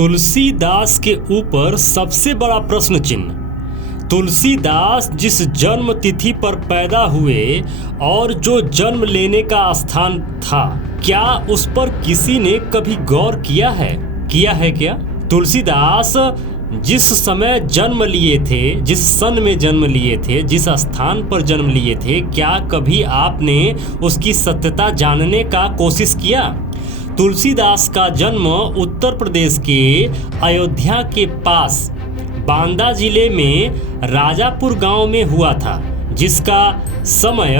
तुलसीदास के ऊपर सबसे बड़ा प्रश्न चिन्ह। तुलसीदास जिस जन्म तिथि पर पैदा हुए और जो जन्म लेने का स्थान था, क्या उस पर किसी ने कभी गौर किया है क्या? तुलसीदास जिस समय जन्म लिए थे, जिस सन में जन्म लिए थे, जिस स्थान पर जन्म लिए थे, क्या कभी आपने उसकी सत्यता जानने का कोशिश किया? तुलसीदास का जन्म उत्तर प्रदेश के अयोध्या के पास बांदा जिले में राजापुर गांव में हुआ था, जिसका समय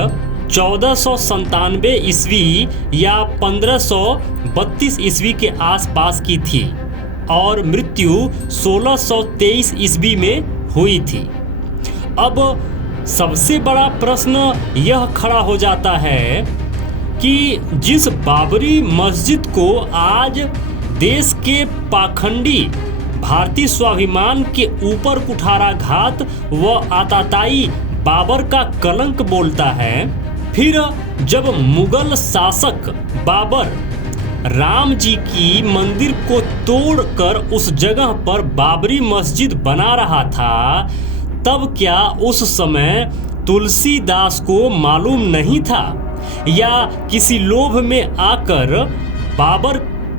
1497 ईस्वी या 1532 ईस्वी के आसपास की थी और मृत्यु 1623 ईस्वी में हुई थी। अब सबसे बड़ा प्रश्न यह खड़ा हो जाता है कि जिस बाबरी मस्जिद को आज देश के पाखंडी भारतीय स्वाभिमान के ऊपर कुठाराघात व आताताई बाबर का कलंक बोलता है, फिर जब मुगल शासक बाबर राम जी की मंदिर को तोड़कर उस जगह पर बाबरी मस्जिद बना रहा था, तब क्या उस समय तुलसीदास को मालूम नहीं था या किसी लोभ में आकर बाबर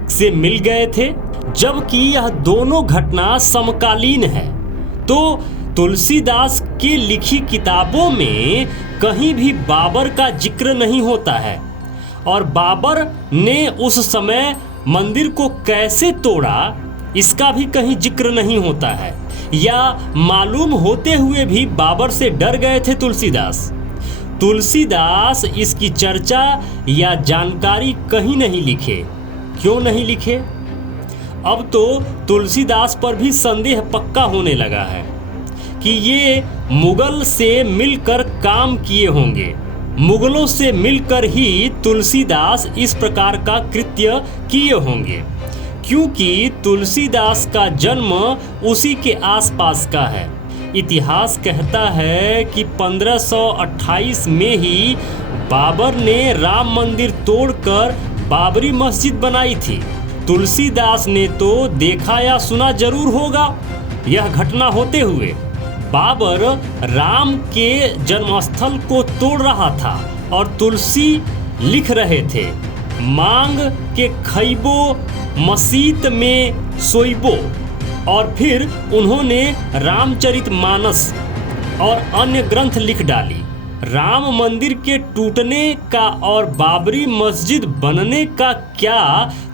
से मिल गए थे? जबकि यह दोनों घटना समकालीन है, तो तुलसीदास की लिखी किताबों में कहीं भी बाबर का जिक्र नहीं होता है और बाबर ने उस समय मंदिर को कैसे तोड़ा इसका भी कहीं जिक्र नहीं होता है, या मालूम होते हुए भी बाबर से डर गए थे तुलसीदास इसकी चर्चा या जानकारी कहीं नहीं लिखे। क्यों नहीं लिखे? अब तो तुलसीदास पर भी संदेह पक्का होने लगा है कि ये मुगल से मिलकर काम किए होंगे। मुगलों से मिलकर ही तुलसीदास इस प्रकार का कृत्य किए होंगे, क्योंकि तुलसीदास का जन्म उसी के आसपास का है। इतिहास कहता है कि 1528 में ही बाबर ने राम मंदिर तोड़कर बाबरी मस्जिद बनाई थी। तुलसीदास ने तो देखा या सुना जरूर होगा यह घटना होते हुए। बाबर राम के जन्मस्थल को तोड़ रहा था और तुलसी लिख रहे थे, मांग के खइबो मसीत में सोइबो। और फिर उन्होंने रामचरितमानस और अन्य ग्रंथ लिख डाली। राम मंदिर के टूटने का और बाबरी मस्जिद बनने का क्या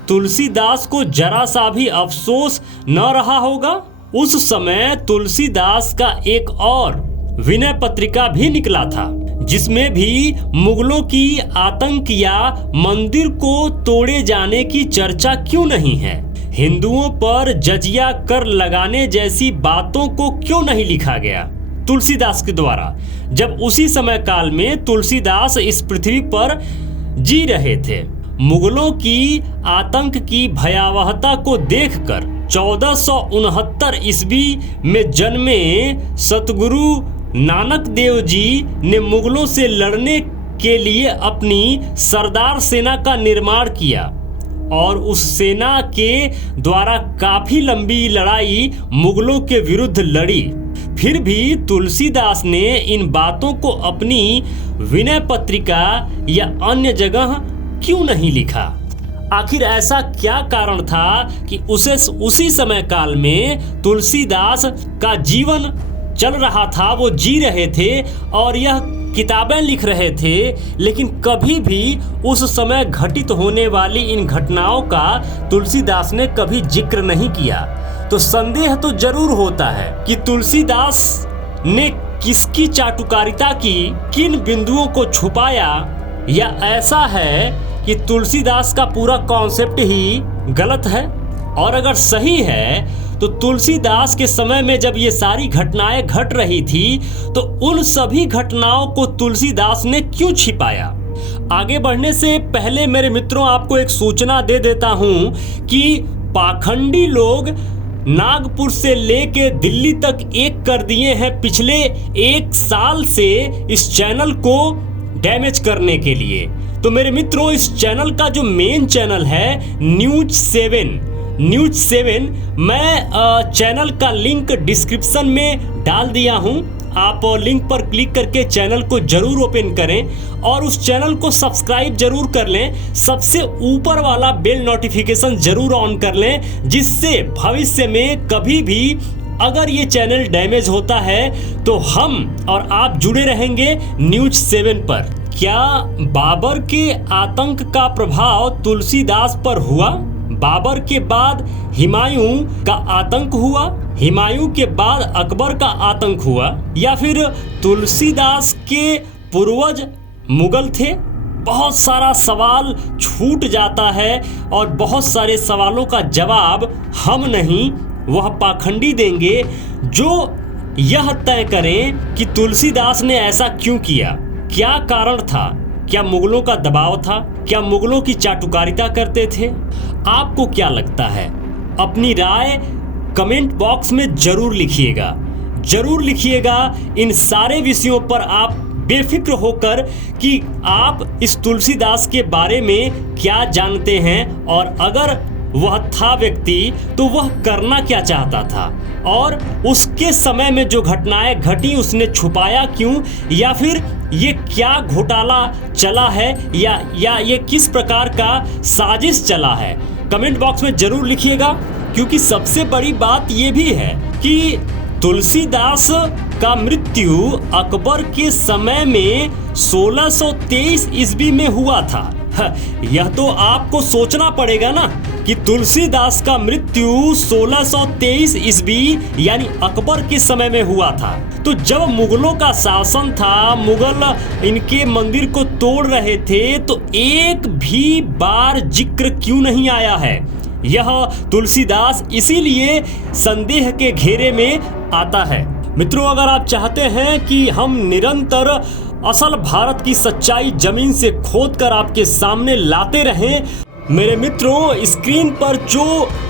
तुलसीदास को जरा सा भी अफसोस न रहा होगा? उस समय तुलसीदास का एक और विनय पत्रिका भी निकला था, जिसमें भी मुगलों की आतंक या मंदिर को तोड़े जाने की चर्चा क्यों नहीं है? हिंदुओं पर जजिया कर लगाने जैसी बातों को क्यों नहीं लिखा गया तुलसीदास के द्वारा, जब उसी समय काल में तुलसीदास इस पृथ्वी पर जी रहे थे? मुगलों की आतंक की भयावहता को देखकर 1469 ईस्वी में जन्मे सतगुरु नानक देव जी ने मुगलों से लड़ने के लिए अपनी सरदार सेना का निर्माण किया और उस सेना के द्वारा काफी लंबी लड़ाई मुगलों के विरुद्ध लड़ी। फिर भी तुलसीदास ने इन बातों को अपनी विनय पत्रिका या अन्य जगह क्यों नहीं लिखा? आखिर ऐसा क्या कारण था कि उसी समय काल में तुलसीदास का जीवन चल रहा था, वो जी रहे थे और यह किताबें लिख रहे थे, लेकिन कभी भी उस समय घटित होने वाली इन घटनाओं का तुलसीदास ने कभी जिक्र नहीं किया? तो संदेह तो जरूर होता है कि तुलसीदास ने किसकी चाटुकारिता की, किन बिंदुओं को छुपाया, या ऐसा है कि तुलसीदास का पूरा कॉन्सेप्ट ही गलत है? और अगर सही है तो तुलसीदास के समय में जब ये सारी घटनाएं घट रही थी, तो उन सभी घटनाओं को तुलसीदास ने क्यों छिपाया? आगे बढ़ने से पहले मेरे मित्रों, आपको एक सूचना दे देता हूं कि पाखंडी लोग नागपुर से लेके दिल्ली तक एक कर दिए हैं पिछले 1 साल से इस चैनल को डैमेज करने के लिए। तो मेरे मित्रों, इस चैनल का जो मेन चैनल है न्यूज 7, न्यूज 7। मैं चैनल का लिंक डिस्क्रिप्शन में डाल दिया हूं। आप लिंक पर क्लिक करके चैनल को जरूर ओपन करें और उस चैनल को सब्सक्राइब जरूर कर लें। सबसे ऊपर वाला बेल नोटिफिकेशन जरूर ऑन कर लें, जिससे भविष्य में कभी भी अगर ये चैनल डैमेज होता है तो हम और आप जुड़े रहेंगे न्यूज 7 पर। क्या बाबर के आतंक का प्रभाव तुलसीदास पर हुआ? बाबर के बाद हुमायूं का आतंक हुआ, हुमायूं के बाद अकबर का आतंक हुआ, या फिर तुलसीदास के पूर्वज मुगल थे? बहुत सारा सवाल छूट जाता है और बहुत सारे सवालों का जवाब हम नहीं, वह पाखंडी देंगे जो यह तय करें कि तुलसीदास ने ऐसा क्यों किया, क्या कारण था। क्या मुगलों का दबाव था? क्या मुगलों की चाटुकारिता करते थे? आपको क्या लगता है? अपनी राय कमेंट बॉक्स में जरूर लिखिएगा, जरूर लिखिएगा। इन सारे विषयों पर आप बेफिक्र होकर कि आप इस तुलसीदास के बारे में क्या जानते हैं, और अगर वह था व्यक्ति तो वह करना क्या चाहता था, और उसके समय में जो घटनाएं घटी उसने छुपाया क्यों, या फिर ये क्या घोटाला चला है, या ये किस प्रकार का साजिश चला है। कमेंट बॉक्स में जरूर लिखिएगा, क्योंकि सबसे बड़ी बात ये भी है कि तुलसीदास का मृत्यु अकबर के समय में 1623 ईस्वी में हुआ था। यह तो आपको सोचना पड़ेगा ना कि तुलसीदास का मृत्यु 1623 ईस्वी यानी अकबर के समय में हुआ था। तो जब मुगलों का शासन था, मुगल इनके मंदिर को तोड़ रहे थे, तो एक भी बार जिक्र क्यों नहीं आया है? यह तुलसीदास इसीलिए संदेह के घेरे में आता है। मित्रों, अगर आप चाहते हैं कि हम निरंतर असल भारत की सच्चाई जमीन से खोदकर आपके सामने लाते रहें, मेरे मित्रों, स्क्रीन पर जो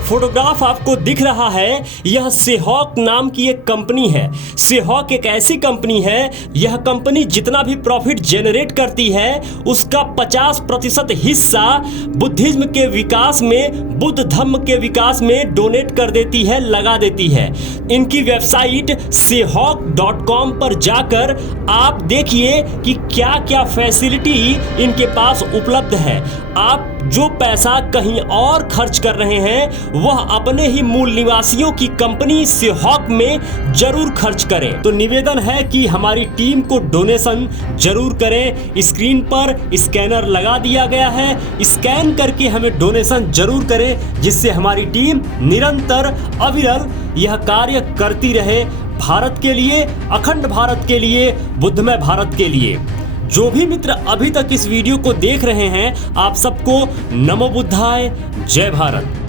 फोटोग्राफ आपको दिख रहा है, यह सेहॉक नाम की एक कंपनी है। सेहॉक एक ऐसी कंपनी है, यह कंपनी जितना भी प्रॉफिट जनरेट करती है उसका 50% हिस्सा बुद्धिज्म के विकास में, बुद्ध धर्म के विकास में डोनेट कर देती है, लगा देती है। इनकी वेबसाइट sehawk.com पर जाकर आप देखिए कि क्या क्या फैसिलिटी इनके पास उपलब्ध है। आप जो पैसा कहीं और खर्च कर रहे हैं वह अपने ही मूल निवासियों की कंपनी सेहॉक में जरूर खर्च करें। तो निवेदन है कि हमारी टीम को डोनेशन जरूर करें। स्क्रीन पर स्कैनर लगा दिया गया है, स्कैन करके हमें डोनेशन जरूर करें, जिससे हमारी टीम निरंतर अविरल यह कार्य करती रहे, भारत के लिए, अखंड भारत के लिए, बुद्धमय भारत के लिए। जो भी मित्र अभी तक इस वीडियो को देख रहे हैं, आप सबको नमो बुद्धाय, जय भारत।